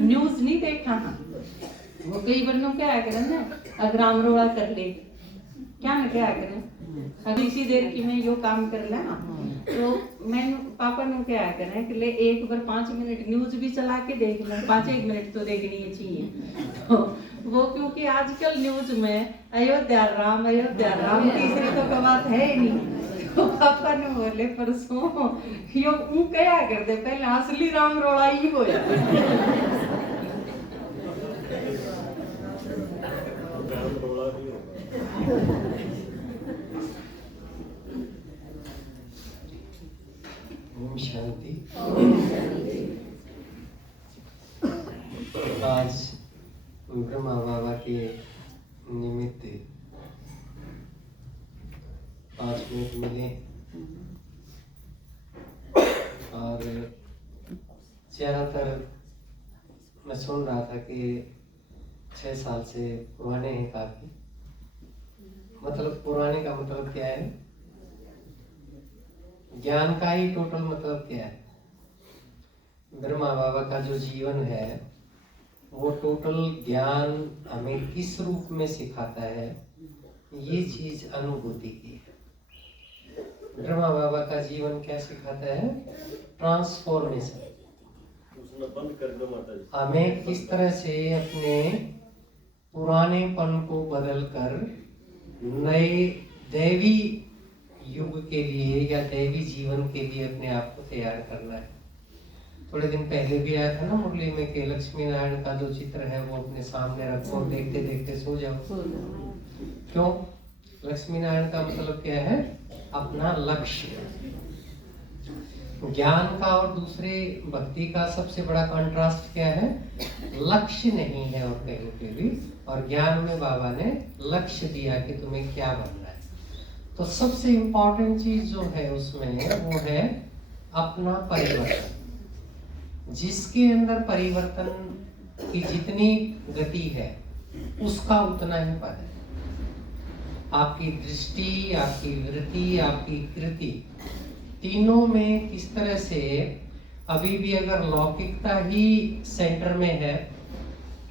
News नहीं देखा ना वो कई बार क्या करें ना अगर राम रोड़ा कर ले क्या ना क्या करें अगर इसी देर की मैं यो काम कर लेना तो मैं पापा ने क्या करें कि ले एक बार 5 मिनट न्यूज भी चला के देख लें 5-1 मिनट तो देखनी चाहिए तो वो क्योंकि आजकल न्यूज में अयोध्या राम तीसरी तो कोई बात है ही नहीं तो पापा ने बोले परसों यो क्या करते पहले असली राम रोड़ा ही होया ओम शांति। आज ब्रह्मा बाबा के निमित्त 5 मिनट मिले और ज्यादातर मैं सुन रहा था कि 6 साल से पुराने हैं काफी। मतलब पुराने का मतलब क्या है? ज्ञान का ही टोटल मतलब क्या है? ब्रह्मा बाबा का जो जीवन है वो टोटल ज्ञान हमें किस रूप में सिखाता है, ये चीज अनुभूति की है। ब्रह्मा बाबा का जीवन क्या सिखाता है? ट्रांसफॉर्मेशन। हमें किस तरह से अपने पुरानेपन को बदलकर नए दैवी युग के लिए या दैवी जीवन के लिए अपने आप को तैयार करना है। थोड़े दिन पहले भी आया था ना मुरली में कि लक्ष्मी नारायण का जो चित्र है वो अपने सामने रखो, देखते देखते सो जाओ। क्यों? लक्ष्मी नारायण का मतलब क्या है? अपना लक्ष्य। ज्ञान का और दूसरे भक्ति का सबसे बड़ा कंट्रास्ट क्या है? लक्ष्य नहीं है और कहीं पे भी। और ज्ञान में बाबा ने लक्ष्य दिया कि तुम्हें क्या बनना है। तो सबसे इम्पोर्टेंट चीज जो है उसमें वो है अपना परिवर्तन। जिसके अंदर परिवर्तन की जितनी गति है उसका उतना ही पद है। आपकी दृष्टि, आपकी वृत्ति, आपकी कृति, तीनों में किस तरह से अभी भी अगर लौकिकता ही सेंटर में है,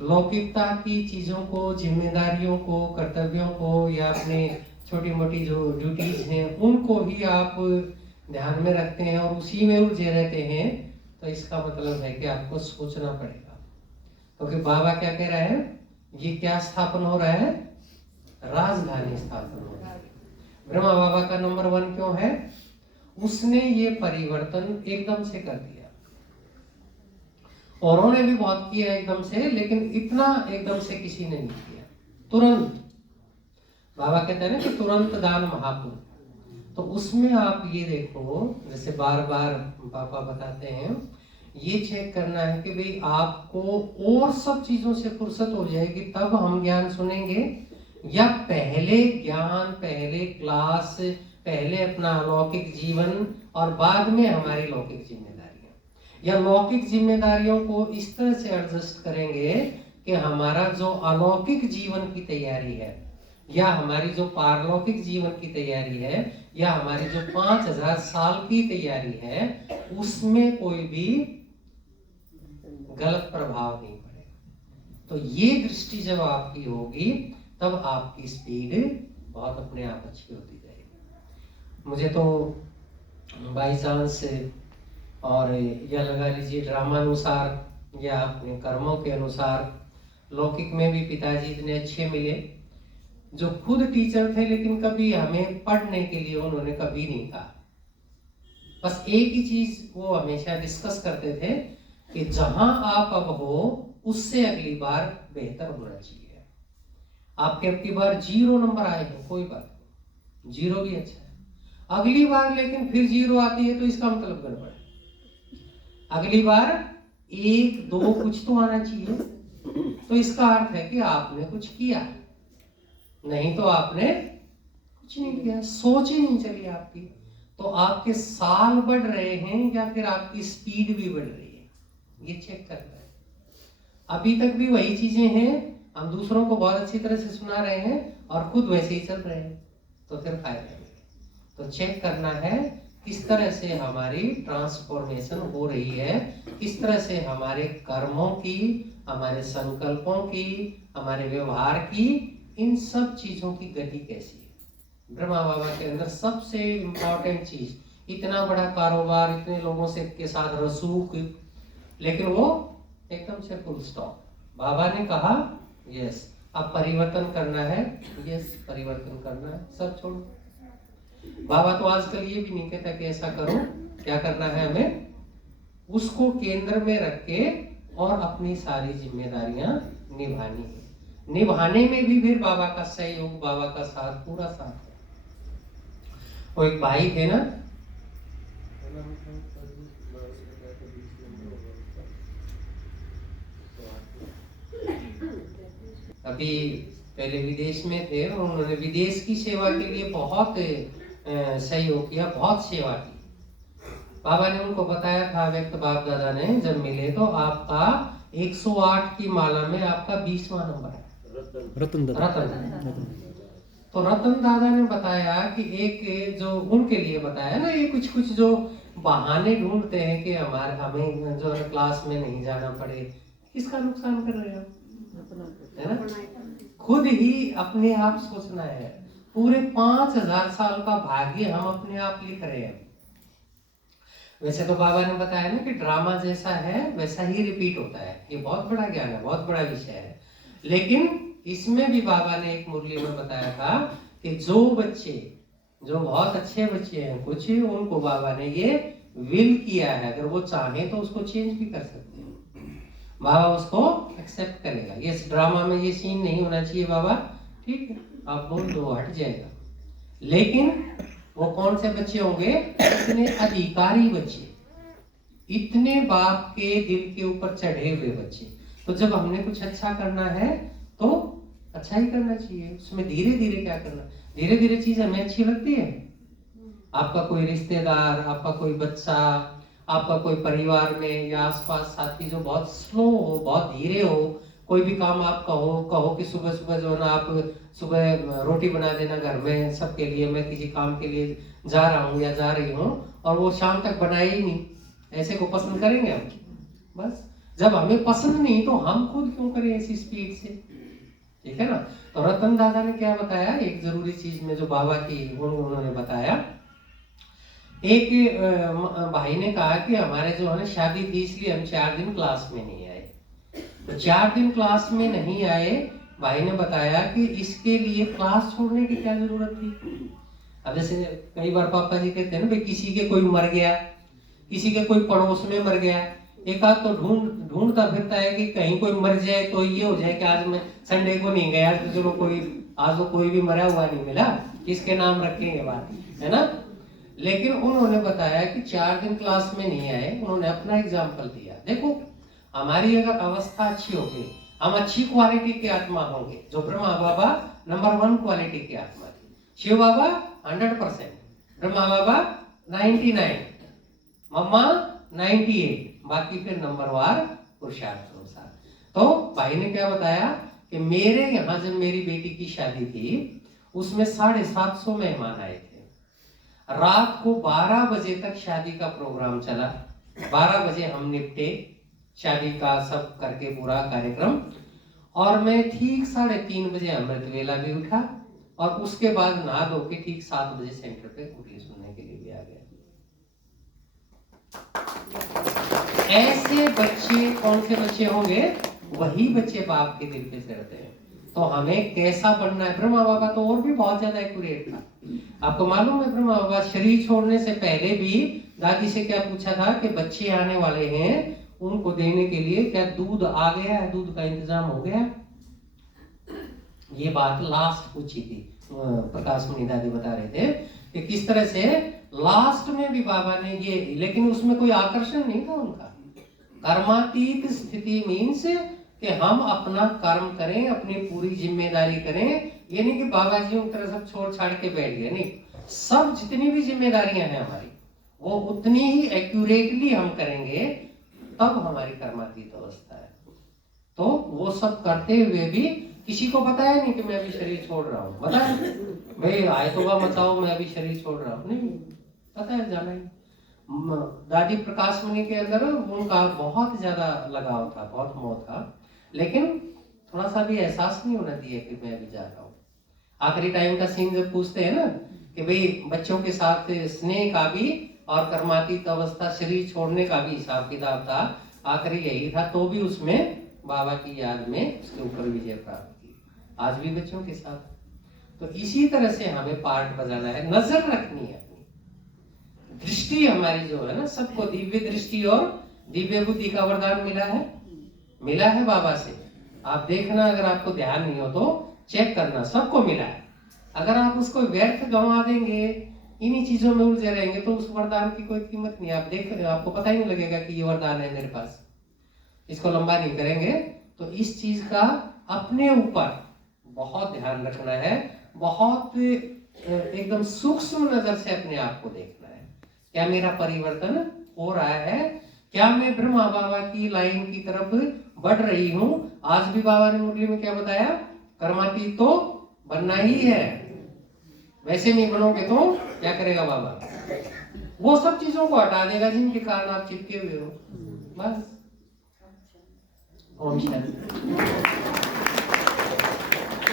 लौकिकता की चीजों को, जिम्मेदारियों को, कर्तव्यों को या अपने छोटी मोटी जो ड्यूटीज हैं उनको ही आप ध्यान में रखते हैं और उसी में उलझे रहते हैं, तो इसका मतलब है कि आपको सोचना पड़ेगा। क्योंकि बाबा क्या कह रहा है? ये क्या स्थापन हो रहा है? राजधानी स्थापन हो रहा है। ब्रह्मा बाबा का नंबर 1 क्यों है? उसने ये परिवर्तन एकदम से कर दिया। औरों ने भी बहुत किया एकदम से, लेकिन इतना एकदम से किसी ने नहीं किया। तुरंत बाबा कहते हैं ना कि तुरंत दान महापुण्य। तो उसमें आप ये देखो, जैसे बार बार पापा बताते हैं, ये चेक करना है कि भाई आपको और सब चीजों से फुर्सत हो जाएगी तब हम ज्ञान सुनेंगे, या पहले ज्ञान, पहले क्लास, पहले अपना अलौकिक जीवन और बाद में हमारी लौकिक जिम्मेदारियां, या लौकिक जिम्मेदारियों को इस तरह से एडजस्ट करेंगे कि हमारा जो अलौकिक जीवन की तैयारी है या हमारी जो पारलौकिक जीवन की तैयारी है या हमारी जो 5000 साल की तैयारी है उसमें कोई भी गलत प्रभाव नहीं पड़ेगा। तो ये दृष्टि जब आपकी होगी तब आपकी स्पीड बहुत अपने आप अच्छी होती जाएगी। मुझे तो बाई चांस और या लगा लीजिए ड्रामानुसार या अपने कर्मों के अनुसार लौकिक में भी पिताजी इतने अच्छे मिले जो खुद टीचर थे, लेकिन कभी हमें पढ़ने के लिए उन्होंने कभी नहीं कहा। बस एक ही चीज वो हमेशा डिस्कस करते थे कि जहां आप अब हो उससे अगली बार बेहतर होना चाहिए। आपके अब की बार 0 नंबर आए हो कोई बात नहीं, 0 भी अच्छा है। अगली बार लेकिन फिर 0 आती है तो इसका मतलब गड़बड़ है। अगली बार 1, 2 कुछ तो आना चाहिए, तो इसका अर्थ है कि आपने कुछ किया, नहीं तो आपने कुछ नहीं किया, सोच ही नहीं चली आपकी। तो आपके साल बढ़ रहे हैं या फिर आपकी स्पीड भी बढ़ रही है, ये चेक करना है। अभी तक भी वही चीजें हैं, हम दूसरों को बहुत अच्छी तरह से सुना रहे हैं और खुद वैसे ही चल रहे हैं, तो फिर फायदा नहीं। तो चेक करना है किस तरह से हमारी ट्रांसफॉर्मेशन हो रही है, किस तरह से हमारे कर्मों की, हमारे संकल्पों की, हमारे व्यवहार की, इन सब चीजों की गति कैसी है। ब्रह्मा बाबा के अंदर सबसे इम्पोर्टेंट चीज, इतना बड़ा कारोबार, इतने लोगों से के साथ रसूख, लेकिन वो एकदम से फुल स्टॉप। बाबा ने कहा यस अब परिवर्तन करना है, यस परिवर्तन करना है, सब छोड़ो। बाबा तो आजकल ये भी नहीं कहता कि ऐसा करो, क्या करना है हमें, उसको केंद्र में रख के और अपनी सारी जिम्मेदारियां निभानी है। निभाने में भी फिर बाबा का सहयोग, बाबा का साथ, पूरा साथ है। वो एक भाई थे ना, अभी पहले विदेश में थे, उन्होंने विदेश की सेवा के लिए बहुत सहयोग किया, बहुत सेवा की। बाबा ने उनको बताया था, व्यक्त बाप दादा ने जब मिले, तो आपका 108 की माला में आपका 20वां नंबर है, रतन दादा। तो रतन दादा ने बताया कि एक जो उनके लिए बताया ना, ये कुछ कुछ जो बहाने ढूंढते हैं कि हमें जो है क्लास में नहीं जाना पड़े, किसका नुकसान कर रहे हो, है ना। खुद ही अपने आप सोचना है। पूरे 5000 साल का भाग्य हम अपने आप लिख रहे हैं। वैसे तो बाबा ने बताया ना कि ड्रामा जैसा है वैसा ही रिपीट होता है, ये बहुत बड़ा ज्ञान है, बहुत बड़ा विषय है। लेकिन इसमें भी बाबा ने एक मुरली में बताया था कि जो बच्चे, जो बहुत अच्छे बच्चे हैं कुछ, उनको बाबा ने ये विल किया है, अगर वो चाहे तो उसको चेंज भी कर सकते हैं, बाबा उसको एक्सेप्ट करेगा। ये ड्रामा में ये सीन नहीं होना चाहिए बाबा, ठीक है आप बोल दो, हट जाएगा। लेकिन वो कौन से बच्चे होंगे, इतने अधिकारी बच्चे, इतने बाप के दिल के ऊपर चढ़े हुए बच्चे। तो जब हमने कुछ अच्छा करना है तो अच्छा ही करना चाहिए, उसमें धीरे धीरे क्या करना, धीरे धीरे चीज हमें अच्छी लगती है। आपका कोई रिश्तेदार, आपका कोई बच्चा, आपका कोई परिवार में या आसपास साथी जो बहुत स्लो हो, बहुत धीरे हो, कोई भी काम आप कहो कि सुबह सुबह जो है ना, आप सुबह रोटी बना देना घर में सबके लिए, मैं किसी काम के लिए जा रहा हूँ या जा रही हूँ, और वो शाम तक बनाए ही नहीं, ऐसे को पसंद करेंगे हम? बस जब हमें पसंद नहीं तो हम खुद क्यों करें ऐसी स्पीड से, ठीक है ना। तो रतन दादा ने क्या बताया, एक जरूरी चीज में जो बाबा की उन्होंने बताया, एक भाई ने कहा कि हमारे जो है ना शादी थी, इसलिए हम 4 दिन क्लास में नहीं आए। तो 4 दिन क्लास में नहीं आए, भाई ने बताया कि इसके लिए क्लास छोड़ने की क्या जरूरत थी। अब जैसे कई बार पापा जी कहते हैं ना, भाई किसी के कोई मर गया, किसी के कोई पड़ोस में मर गया, एक आध तो ढूंढता फिरता है कि कहीं कोई मर जाए तो ये हो जाए कि आज मैं संडे को नहीं गया, तो चलो आज तो कोई भी मरा हुआ नहीं मिला, किसके नाम रखेंगे बात, है ना। लेकिन उन्होंने बताया कि 4 दिन क्लास में नहीं आए, उन्होंने अपना एग्जाम्पल दिया। देखो हमारी अगर अवस्था अच्छी होगी, हम अच्छी क्वालिटी के आत्मा होंगे, जो ब्रह्मा बाबा नंबर 1 क्वालिटी के आत्मा थे, शिव बाबा 100%, ब्रह्मा बाबा 99, मम्मा 98, बाकी फिर नंबरवार पुरुषार्थ अनुसार। तो भाई ने क्या बताया कि मेरे यहाँ जब मेरी बेटी की शादी थी, उसमें 750 मेहमान आए थे। रात को 12 बजे तक शादी का प्रोग्राम चला, 12 बजे हम निपटे शादी का सब करके पूरा कार्यक्रम, और मैं ठीक 3:30 बजे अमृत वेला भी उठा, और उसके बाद नहा धो के ठीक 7 बजे सेंटर पे कुटी सुनने के लिए भी आ गया। ऐसे बच्चे कौन से बच्चे होंगे, वही बच्चे बाप के दिल पे चढ़ते हैं। तो हमें कैसा बनना है, ब्रह्मा बाबा तो और भी बहुत ज्यादा एक्यूरेट था। आपको मालूम है ब्रह्मा बाबा शरीर छोड़ने से पहले भी दादी से क्या पूछा था कि बच्चे आने वाले हैं, उनको देने के लिए क्या दूध आ गया है, दूध का इंतजाम हो गया। ये बात लास्ट पूछी थी, प्रकाश मुनि दादी बता रहे थे कि किस तरह से लास्ट में भी बाबा ने ये, लेकिन उसमें कोई आकर्षण नहीं था उनका। कर्मातीत स्थिति मीन्स कि हम अपना कर्म करें, अपनी पूरी जिम्मेदारी करें। ये नहीं कि बाबा जी उन तरह सब छोड़ छाड़ के बैठ गए, नहीं, सब जितनी भी जिम्मेदारियां हैं हमारी, वो उतनी ही एक्यूरेटली हम करेंगे, तब हमारी कर्मातीत अवस्था है। तो वो सब करते हुए भी किसी को बताया नहीं कि मैं अभी शरीर छोड़ रहा हूँ, बताया भाई आए तो वह मचाओ मैं अभी शरीर छोड़ रहा हूँ, नहीं, पता है जाना ही। दादी प्रकाश मुनि के अंदर उनका बहुत ज्यादा लगाव था, बहुत मोह था, लेकिन थोड़ा सा भी एहसास नहीं होना दिया कि मैं अभी जा रहा हूँ। आखिरी टाइम का सीन जब पूछते हैं ना कि भाई बच्चों के साथ स्नेह का भी और कर्मातीत अवस्था शरीर छोड़ने का भी हिसाब किताब था, आखिरी यही था, तो भी उसमें बाबा की याद में उसके ऊपर विजय प्राप्त की। आज भी बच्चों के साथ। तो इसी तरह से हमें पार्ट बजाना है, नजर रखनी है अपनी दृष्टि हमारी जो है ना, सबको दिव्य दृष्टि और दिव्य बुद्धि का वरदान मिला है बाबा से। आप देखना, अगर आपको ध्यान नहीं हो तो चेक करना, सबको मिला है। अगर आप उसको व्यर्थ गंवा देंगे, इन्हीं चीजों में उलझे रहेंगे, तो उस वरदान की कोई कीमत नहीं। आपको पता ही नहीं लगेगा कि ये वरदान है मेरे पास। इसको लंबा नहीं करेंगे। तो इस चीज का अपने ऊपर बहुत ध्यान रखना है, बहुत एकदम सूक्ष्म नजर से अपने आप को देखना है। क्या मेरा परिवर्तन हो रहा है? क्या मैं ब्रह्मा बाबा की लाइन की तरफ बढ़ रही हूँ? आज भी बाबा ने मुरली में क्या बताया? कर्मातीत तो बनना ही है, वैसे नहीं बनोगे तो क्या करेगा बाबा? वो सब चीजों को हटा देगा जिनके कारण आप चिपके हुए हो। बस। ओम शांति।